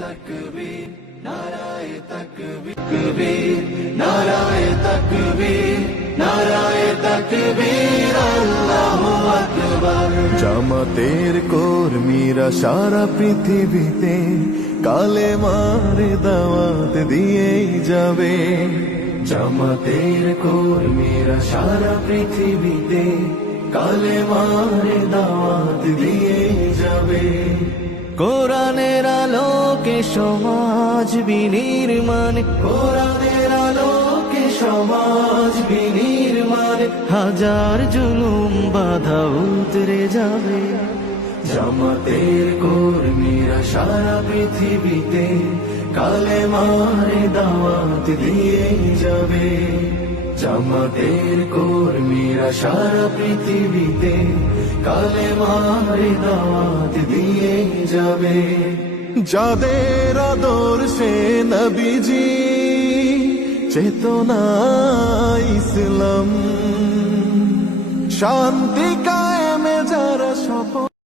তাকবীর নারায়ে তাকবীর নারায়ে তাকবীর নারায়ে তাকবীর আল্লাহু আকবার। জামাতের কর্মীরা সারা পৃথিবীতে কালেমার দাওয়াত দিয়েই যাবে। জামাতের কর্মীরা সারা পৃথিবীতে কালেমার দাওয়াত দিয়েই যাবে। কোরআনের আলোকে সমাজ বিনির্মাণ, কোরআনের আলোকে সমাজ বিনির্মাণ, হাজার জুলুম বাধা উতরে যাবে। জামাতের কর্মীরা সারা পৃথিবীতে কালেমার দাওয়াত দিয়ে যাবে। জামাতের কর্মীরা সারা পৃথিবীতে কালেমার দাওয়াত দিয়ে যাবে। যাদের আদর্শে নবীজি চেতনা ইসলাম, শান্তি কায়েমে যারা সফল।